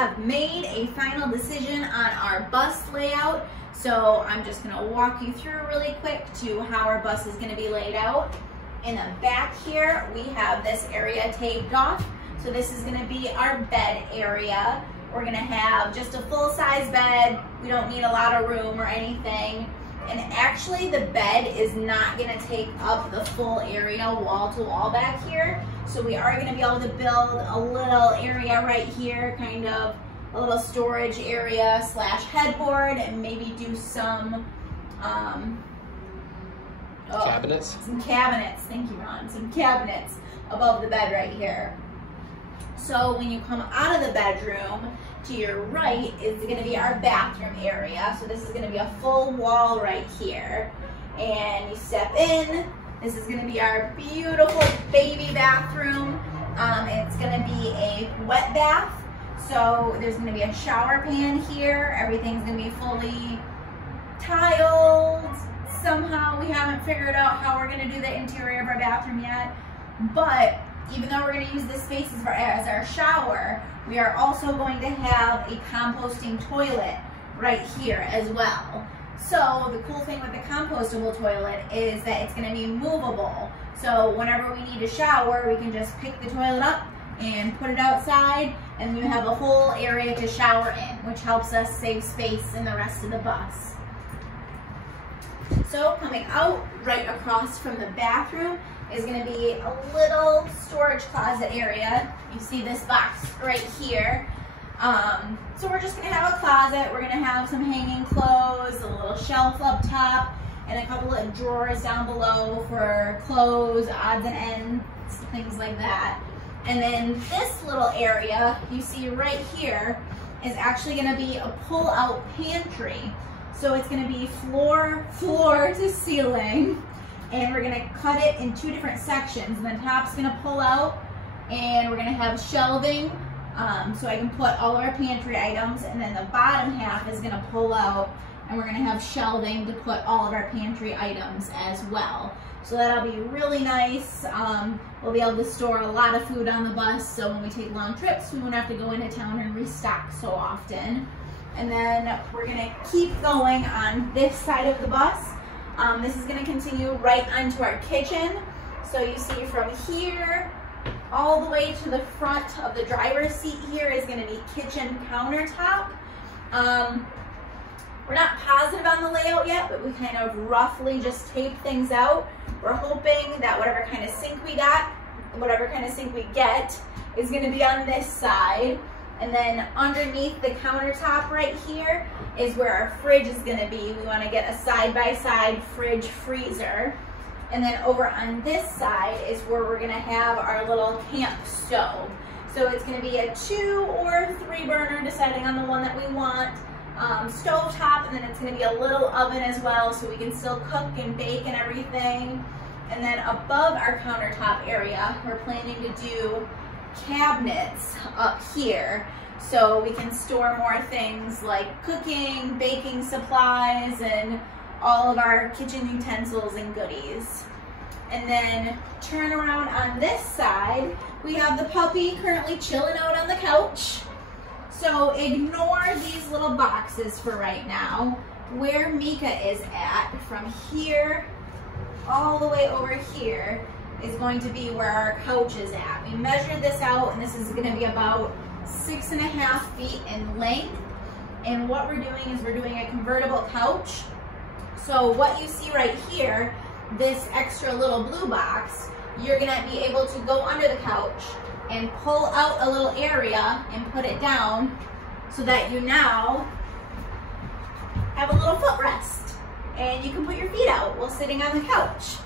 have made a final decision on our bus layout. So I'm just gonna walk you through really quick to how our bus is gonna be laid out. In the back here, we have this area taped off. So this is gonna be our bed area. We're gonna have just a full-size bed. We don't need a lot of room or anything. And actually the bed is not gonna take up the full area wall to wall back here. So we are gonna be able to build a little area right here, kind of a little storage area slash headboard, and maybe do some cabinets. Some cabinets, thank you, Ron. Some cabinets above the bed right here. So when you come out of the bedroom, to your right is gonna be our bathroom area. So this is gonna be a full wall right here. And you step in, this is gonna be our beautiful baby bathroom. It's gonna be a wet bath. So there's gonna be a shower pan here. Everything's gonna be fully tiled. Somehow we haven't figured out how we're gonna do the interior of our bathroom yet. But even though we're gonna use this space as our shower, we are also going to have a composting toilet right here as well. So the cool thing with the compostable toilet is that it's gonna be movable. So whenever we need a shower, we can just pick the toilet up and put it outside, and you have a whole area to shower in, which helps us save space in the rest of the bus. So coming out right across from the bathroom is gonna be a little storage closet area. You see this box right here. So we're just gonna have a closet. We're gonna have some hanging clothes, a little shelf up top, and a couple of drawers down below for clothes, odds and ends, things like that. And then this little area you see right here is actually gonna be a pull-out pantry. So it's gonna be floor to ceiling, and we're gonna cut it in two different sections. And the top's gonna pull out, and we're gonna have shelving, so I can put all of our pantry items, and then the bottom half is gonna pull out, and we're gonna have shelving to put all of our pantry items as well. So that'll be really nice. We'll be able to store a lot of food on the bus, so when we take long trips, we won't have to go into town and restock so often. And then we're gonna keep going on this side of the bus. This is gonna continue right onto our kitchen. So you see from here all the way to the front of the driver's seat here is gonna be kitchen countertop. We're not positive on the layout yet, but we kind of roughly just tape things out. We're hoping that whatever kind of sink we get is gonna be on this side. And then underneath the countertop right here is where our fridge is gonna be. We wanna get a side-by-side fridge freezer. And then over on this side is where we're gonna have our little camp stove. So it's gonna be a 2 or 3 burner, depending on the one that we want, stove top, and then it's gonna be a little oven as well, so we can still cook and bake and everything. And then above our countertop area, we're planning to do cabinets up here, so we can store more things like cooking, baking supplies, and all of our kitchen utensils and goodies. And then turn around on this side, we have the puppy currently chilling out on the couch. So ignore these little boxes for right now. Where Mika is at, from here all the way over here, is going to be where our couch is at. We measured this out, and this is gonna be about 6.5 feet in length. And what we're doing is we're doing a convertible couch. So what you see right here, this extra little blue box, you're gonna be able to go under the couch and pull out a little area and put it down, so that you now have a little footrest, and you can put your feet out while sitting on the couch.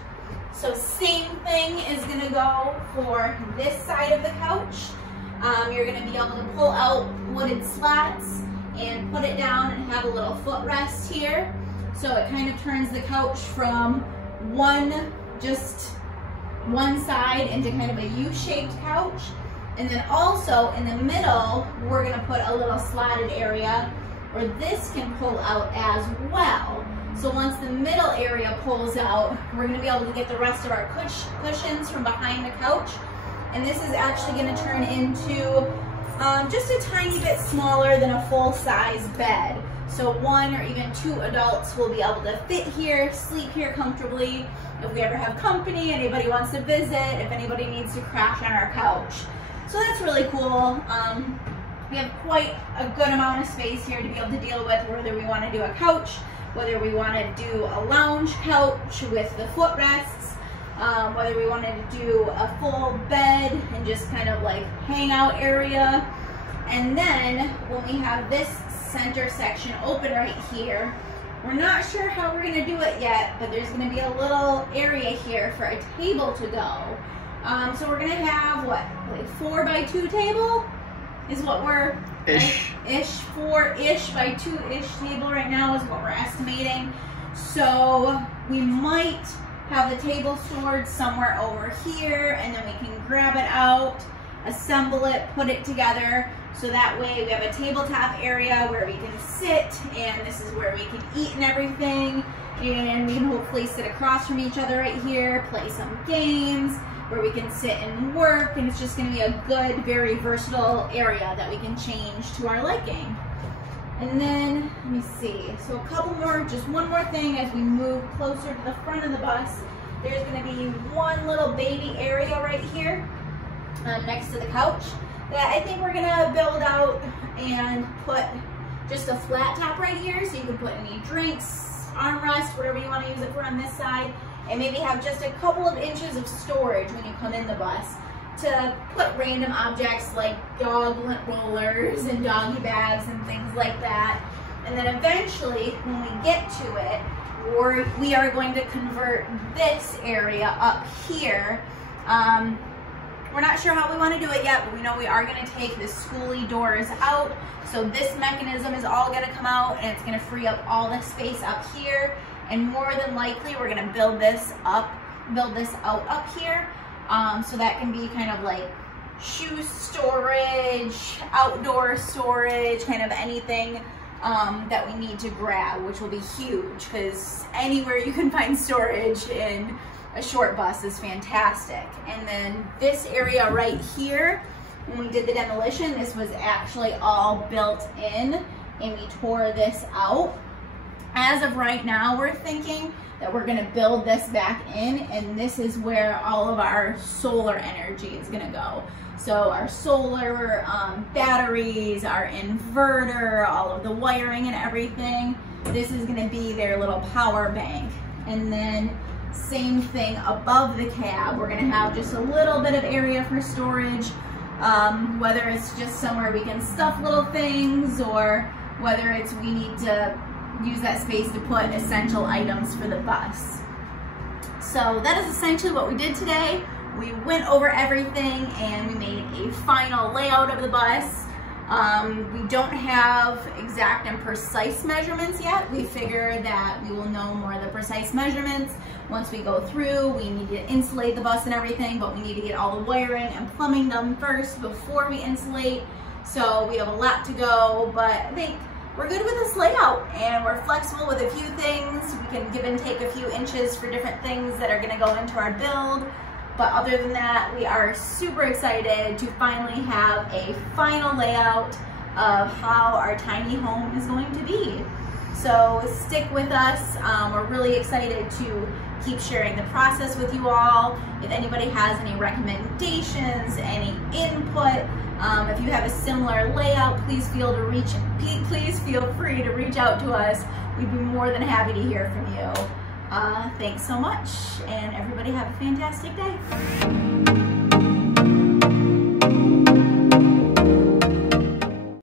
So same thing is gonna go for this side of the couch. You're gonna be able to pull out wooded slats and put it down and have a little footrest here. So it kind of turns the couch from just one side into kind of a U-shaped couch. And then also in the middle, we're gonna put a little slotted area where this can pull out as well. So once the middle area pulls out, we're gonna be able to get the rest of our cushions from behind the couch. And this is actually gonna turn into just a tiny bit smaller than a full-size bed. So 1 or even 2 adults will be able to fit here, sleep here comfortably. If we ever have company, anybody wants to visit, if anybody needs to crash on our couch. So that's really cool. We have quite a good amount of space here to be able to deal with whether we want to do a couch, whether we want to do a lounge couch with the footrests, whether we wanted to do a full bed and just kind of like hangout area. And then when we have this center section open right here, we're not sure how we're going to do it yet, but there's going to be a little area here for a table to go. So we're going to have what, like 4x2 table is what we're ish 4-ish by 2-ish table right now is what we're estimating. So we might have the table stored somewhere over here, and then we can grab it out, assemble it, put it together, so that way we have a tabletop area where we can sit, and this is where we can eat and everything, and we can hopefully sit across from each other right here, play some games, where we can sit and work, and it's just going to be a good, very versatile area that we can change to our liking. And then, let me see, so a couple more, just one more thing as we move closer to the front of the bus. There's going to be one little baby area right here next to the couch that I think we're going to build out and put just a flat top right here, so you can put any drinks, armrest, whatever you want to use it for on this side, and maybe have just a couple of inches of storage when you come in the bus to put random objects like dog rollers and doggy bags and things like that. And then eventually, when we get to it, we are going to convert this area up here. We're not sure how we want to do it yet, but we know we are going to take the Skoolie doors out. So this mechanism is all going to come out, and it's going to free up all the space up here. And more than likely, we're going to build this out up here. So that can be kind of like shoe storage, outdoor storage, kind of anything that we need to grab, which will be huge because anywhere you can find storage in a short bus is fantastic. And then this area right here, when we did the demolition, this was actually all built in, and we tore this out. As of right now, we're thinking that we're going to build this back in, and this is where all of our solar energy is going to go. So our solar batteries, our inverter, all of the wiring and everything, this is going to be their little power bank. And then same thing above the cab, we're going to have just a little bit of area for storage, whether it's just somewhere we can stuff little things, or whether it's we need to use that space to put essential items for the bus. So that is essentially what we did today. We went over everything and we made a final layout of the bus. We don't have exact and precise measurements yet. We figure that we will know more of the precise measurements once we go through. We need to insulate the bus and everything, but we need to get all the wiring and plumbing done first before we insulate. So we have a lot to go, but I think we're good with this layout, and we're flexible with a few things. We can give and take a few inches for different things that are going to go into our build. But other than that, we are super excited to finally have a final layout of how our tiny home is going to be. So stick with us. We're really excited to keep sharing the process with you all. If anybody has any recommendations, any input, if you have a similar layout, please feel free to reach out to us. We'd be more than happy to hear from you. Thanks so much, and everybody have a fantastic day.